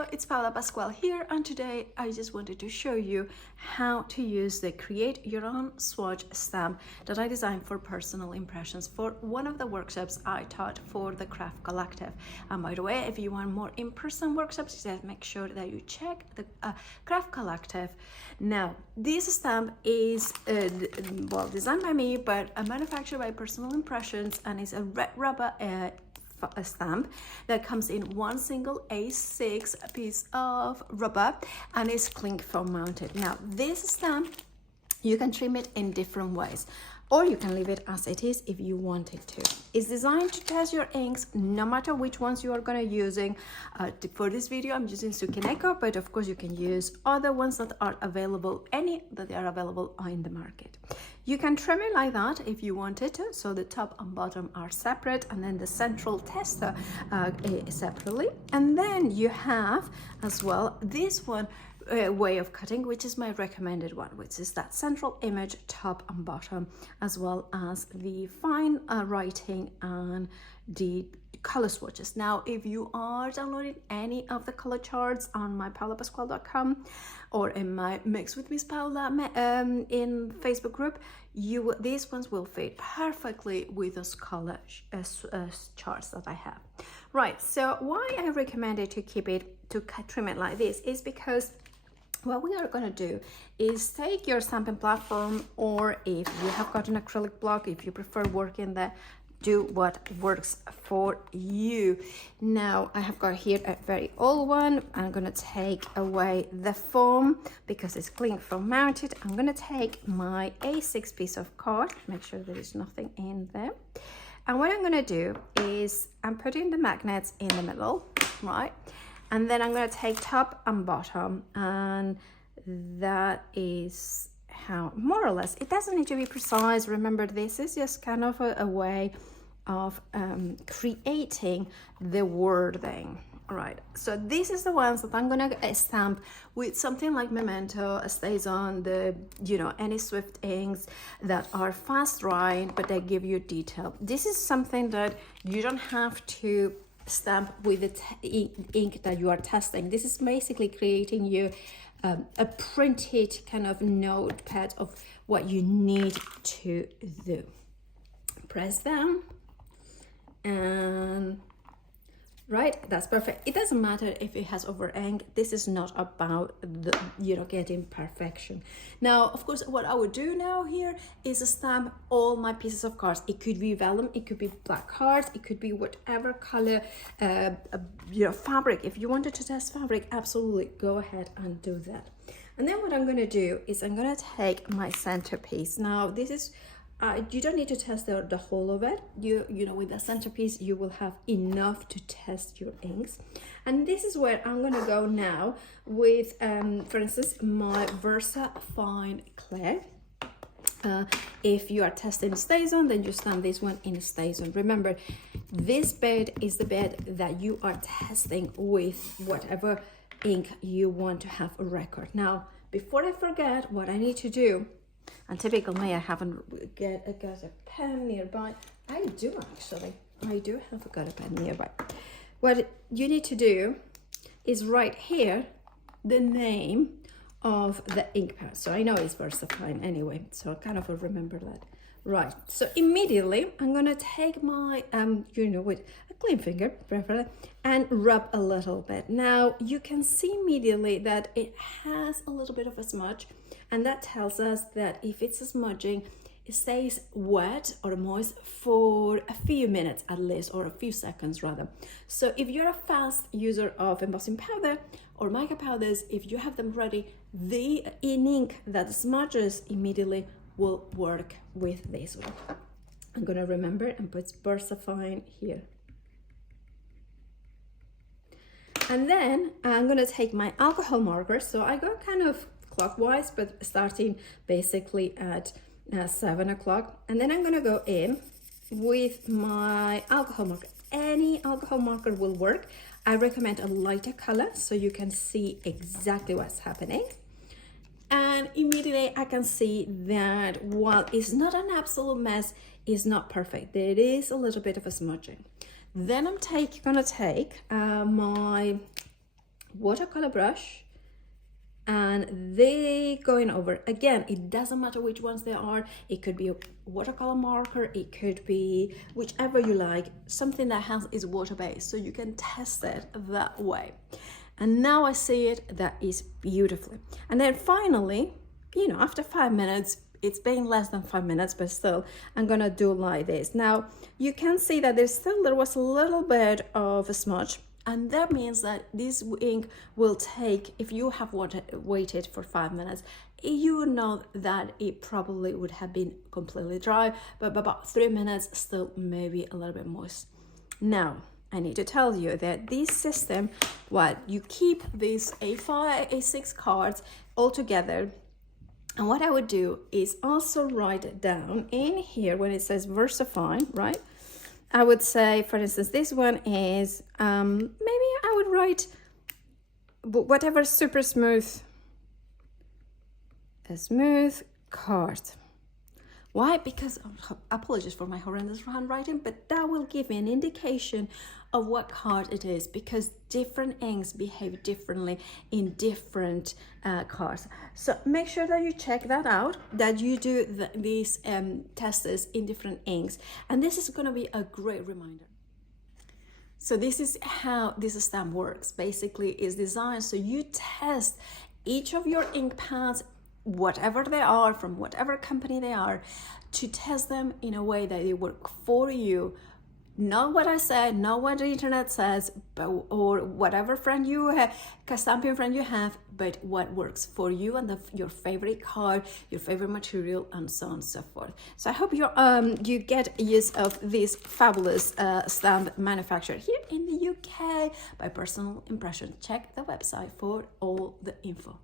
Hello, it's Paula here, and today I just wanted to show you how to use the Create Your Own Swatch stamp that I designed for personal impressions for one of the workshops I taught for the Craft Collective. And by the way, if you want more in-person workshops, just make sure that you check the Craft Collective. Now, this stamp is well designed by me, but manufactured by Personal Impressions, and it's a red rubber a stamp that comes in one single A6 piece of rubber and is cling foam mounted. Now this stamp, you can trim it in different ways, or you can leave it as it is if you wanted to. It's designed to test your inks no matter which ones you are going to using. For this video I'm using Sukineko, but of course you can use other ones that are available, any that are available in the market. You can trim it like that if you wanted to, so the top and bottom are separate, and then the central tester separately. And then you have as well this one way of cutting, which is my recommended one, which is that central image top and bottom, as well as the fine writing and the color swatches. Now, if you are downloading any of the color charts on my paulapasquale.com or in my Mix with Miss Paula in Facebook group, these ones will fit perfectly with those color charts that I have. Right, so why I recommended to trim it like this is because what we are going to do is take your stamping platform, or if you have got an acrylic block, if you prefer working there, do what works for you. Now I have got here a very old one. I'm going to take away the foam because it's cling foam mounted. I'm going to take my A6 piece of card, make sure there is nothing in there. And what I'm going to do is I'm putting the magnets in the middle, right? And then I'm going to take top and bottom, and that is how, more or less, it doesn't need to be precise. Remember, this is just kind of a way of creating the wording. All right, so this is the ones that I'm gonna stamp with something like Memento, stays on the, any Swift inks that are fast drying, but they give you detail. This is something that you don't have to stamp with the ink that you are testing. This is basically creating you a printed kind of notepad of what you need to do. Press down, and right, that's perfect. It doesn't matter if it has over ink. This is not about the getting perfection. Now, of course, what I would do now here is stamp all my pieces of cards. It could be vellum, it could be black cards, it could be whatever color fabric. If you wanted to test fabric, absolutely go ahead and do that. And then what I'm going to do is I'm going to take my centerpiece. Now this is you don't need to test the whole of it. With the centerpiece you will have enough to test your inks. And this is where I'm going to go now with for instance my Versa Fine Clay. If you are testing StazOn, then you stamp this one in StazOn. Remember, this bed is the bed that you are testing with whatever ink you want to have a record. Now, before I forget, what I need to do, and typical me, I haven't got a pen nearby. I do actually. I do have got a pen nearby. What you need to do is write here the name of the ink pad. So I know it's VersaFine anyway, so I kind of remember that. Right, so immediately I'm gonna take my with a clean finger preferably, and rub a little bit. Now you can see immediately that it has a little bit of a smudge, and that tells us that if it's smudging, it stays wet or moist for a few minutes at least, or a few seconds rather. So if you're a fast user of embossing powder or mica powders, if you have them ready, the ink that smudges immediately will work with this one. I'm gonna remember and put VersaFine here. And then I'm gonna take my alcohol marker. So I go kind of clockwise, but starting basically at 7 o'clock. And then I'm gonna go in with my alcohol marker. Any alcohol marker will work. I recommend a lighter color so you can see exactly what's happening. And immediately I can see that while it's not an absolute mess, it's not perfect. There is a little bit of a smudging. Then I'm gonna take my watercolor brush, and they going over. Again, it doesn't matter which ones they are. It could be a watercolor marker, it could be whichever you like, something that is water-based, so you can test it that way. And now I see it, that is beautifully. And then finally, you know, after 5 minutes, it's been less than 5 minutes, but still I'm gonna do like this. Now you can see that there was a little bit of a smudge, and that means that this ink will take, if you have waited for 5 minutes, you know that it probably would have been completely dry, but about 3 minutes still maybe a little bit moist. Now I need to tell you that this system, what you keep these A5, A6 cards all together. And what I would do is also write down in here when it says VersaFine, right? I would say, for instance, this one is, maybe I would write whatever super smooth, a smooth card. Why? Because, apologies for my horrendous handwriting, but that will give me an indication of what card it is, because different inks behave differently in different cards. So make sure that you check that out, that you do these tests in different inks. And this is going to be a great reminder. So this is how this stamp works. Basically, it's designed so you test each of your ink pads, whatever they are, from whatever company they are, to test them in a way that they work for you. Not what I said, not what the internet says, but, or whatever friend you have, stamping friend you have, but what works for you and your favorite card, your favorite material, and so on and so forth. So I hope you get use of this fabulous stamp manufactured here in the UK by Personal Impression. Check the website for all the info.